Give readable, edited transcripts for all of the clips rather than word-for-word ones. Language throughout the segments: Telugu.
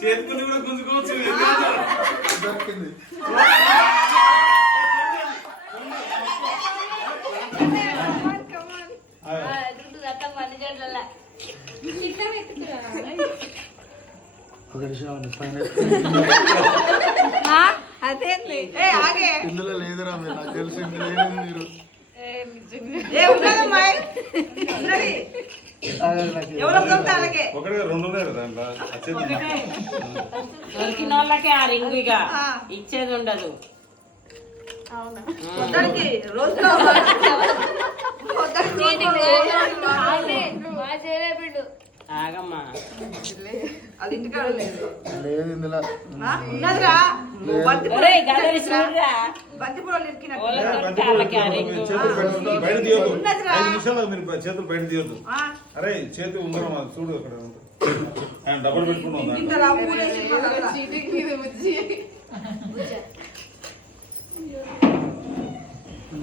చేతుకుని కూడా గుంజుకోవచ్చు. దొరికింది. ఇందులో లేదురా మీరు, నాకు తెలుసు ఇందులో లేదని మీరు. దొరికిన వాళ్ళకే ఆ రింగు ఇక ఇచ్చేది ఉండదు. ఆగమ్మా అది ఇంటికాడ లేదు. లేదు ఇందులో ఉన్నదిరా. బయట చేతులు బయట తీయొద్దు. అరే చేతి ఉంగరం చూడు అక్కడ డబ్బులు పెట్టుకుంటా.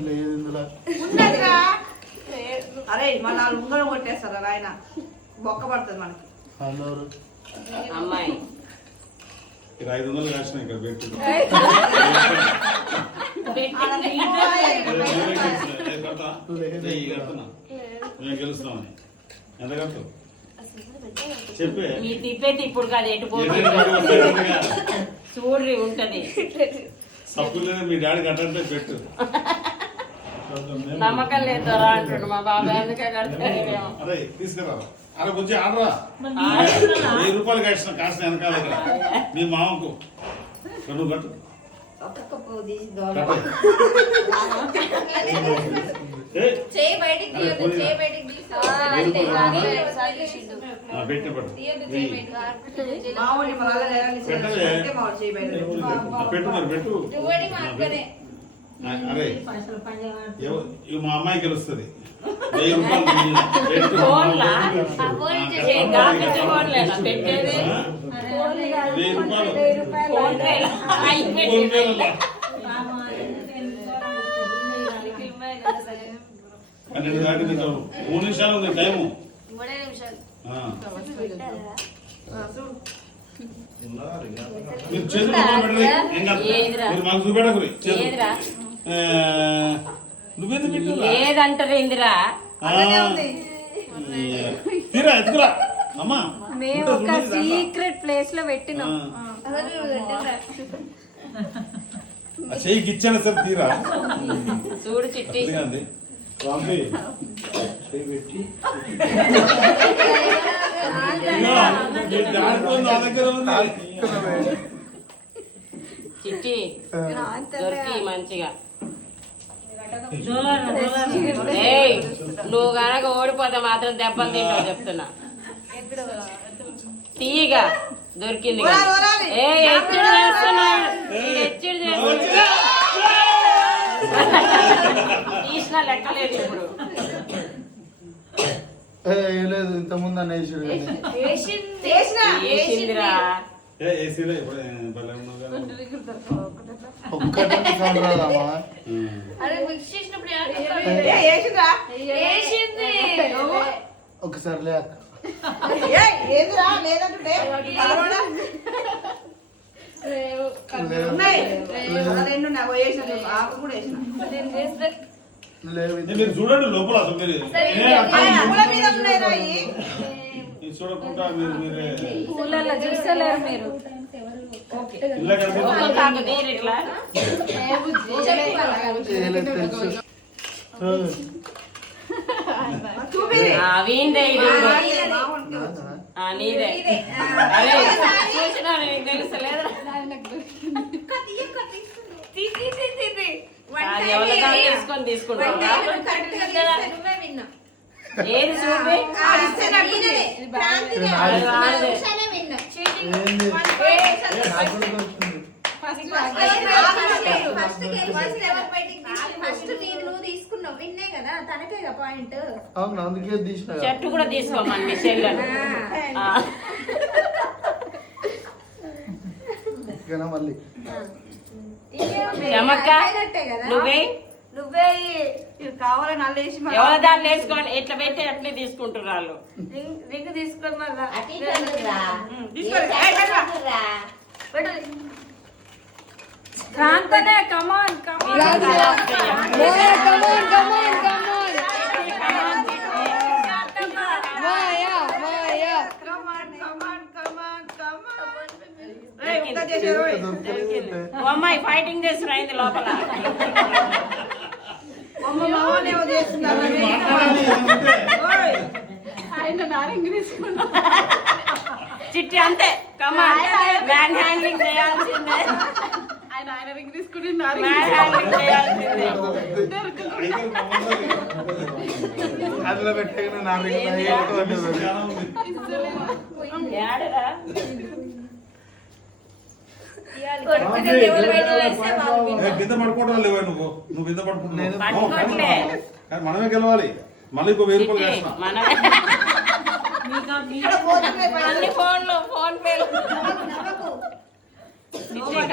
లేదు ఇందులో ఉన్నదిరా. అరే మన ఉంగరం కొట్టేస్తారా ఆయన, బొక్క పడుతుంది మనకి. అమ్మాయి 500 కాసిన ఇక్కడ పెట్టి మేము గెలుస్తున్నామని. ఎంత కడతావు చెప్పే. మీ తిప్పేది ఇప్పుడు కాదు, ఎటు చూడ్రి ఉంటది. సప్పులేదు మీ డాడీ కట్టంటే పెట్టు. నమ్మకం లేదు అంటాడు మా బాబాయ్, అందుకే కడతాడు. అరే తీసుకురా. అరే కొంచెం ఆడరా. 1000 రూపాయలు కాసిన వెనకాల మీ మామకు నువ్వు కట్టు. పెట్టు మరి పెట్టు. అరే మా అమ్మాయి గెలుస్తుంది. 1000 12 దాటి 3 నిమిషాలు ఉంది టైము. మీరు చేతులు పెట్టండి. మీరు మాకు చూపెట్టకురి. నువ్వేందుకు లేదంటారు ఇందిరా. తీరా ఎత్తుకురా అమ్మా. మేము ఒక సీక్రెట్ ప్లేస్ లో పెట్టినాం. చెయ్యికి ఇచ్చాను సార్. తీరా చూడు చిట్టి చిట్టి దొరికి మంచిగా. నువ్వు కనుక ఓడిపోతే మాత్రం దెబ్బలు తింటావు చెప్తున్నా. తీయగా దొరికింది. ఎచ్చుడు చేస్తున్నాడు, ఎచ్చుడు చేస్తున్నాడు. తీసిన లెక్కలేదు ఇప్పుడు. లేదు ఇంత ముందు అన్న వేసిందిరా. ఒకసారి లే మీరు చూడండి లోపల చూడకుండా మీరు మీరే చూస్తలేరు మీరు. నీదే. అరే చూసినా తెలుసలేదా. తీసుకొని తీసుకుంటా. ఏది చూపి నువ్వు తీసుకున్నావు. విన్నే కదా తనకే కదా పాయింట్. అవును అందుకే తీసిన షర్ట్ కూడా తీసుకోమని మీ చెల్లెలు. ఓకేనా మళ్ళీ చమక్క నువ్వే నువ్వే ఇది కావాలని నల్లేసి ఎవరి దాన్ని వేసుకోవాలి ఎట్లా పెడితే అట్లే తీసుకుంటున్నారు. రింగ్ తీసుకొని మళ్ళా రాంతనే కమాన్ కమాన్ అమ్మాయి ఫైటింగ్ చేస్తున్నా అయింది లోపల. చిట్టి అంతే కమాన్ మ్యాన్ హ్యాండ్లింగ్ చేయాల్సిందే. మ్యాన్ హ్యాండ్లింగ్ చేయాల్సిందే. అందులో పెట్టగా నా ఏడరా బింద పడుకోవడం లేవా నువ్వు బింద పట్టుకోవట్లే. పడుకుంటున్నావు కానీ మనమే గెలవాలి. మళ్ళీ ఇంకో 1000 రూపాయలు వేస్తాం. మనమే అన్ని ఫోన్లు ఫోన్ పేలు.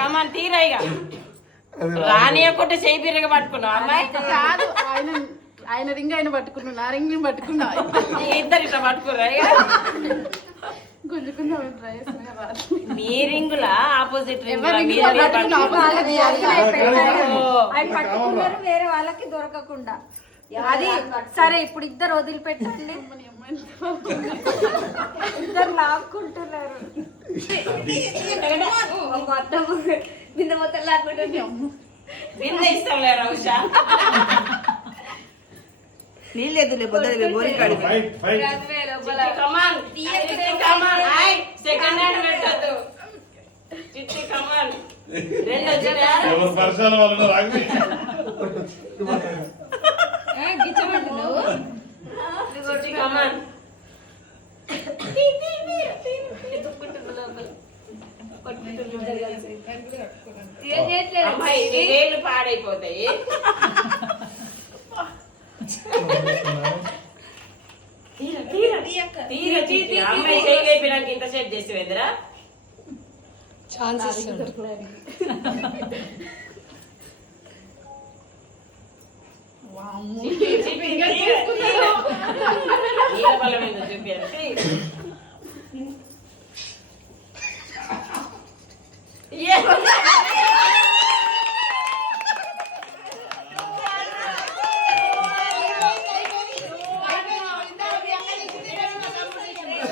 కమాన్ తీరాయిగా రానియకుంటే చేయి బిర్రగా పట్టుకున్నావు అమ్మాయి. కాదు ఆయన రింగ్ ఆయన పట్టుకున్నా నా రింగ్ నేను పట్టుకున్నా. ఇద్దరు ఇట్లా పట్టుకుర్రా గుంజుకుందాం ట్రై చేస్తున్నా. మీ రింగులా ఆపోజిట్ రింగ్ ఆయన పట్టుకున్నారు వేరే వాళ్ళకి దొరకకుండా. అది సరే ఇప్పుడు ఇద్దరు వదిలిపెట్టండి. ఇద్దరు లాక్కుంటున్నారు. మొత్తం బిందె మొత్తం లాక్కుంటున్నాం. బిందె ఇస్తాంలే రౌషా. నీళ్ళెదులే పొద్దు బోరి కాడి fight fight come on come on I second hand పెట్టద్దు. చిట్టి కమాన్ రెండు వచ్చినా ఎవరు పరిసరాల వాళ్ళు రాగి చిట్టి కమాన్ అమ్మాయి నీ వేళ్ళు పాడైపోతాయి. అమ్మాయి చేయి లేపినాక ఇంత సెట్ చేసి వెదరా బలం ఏందో చూపించి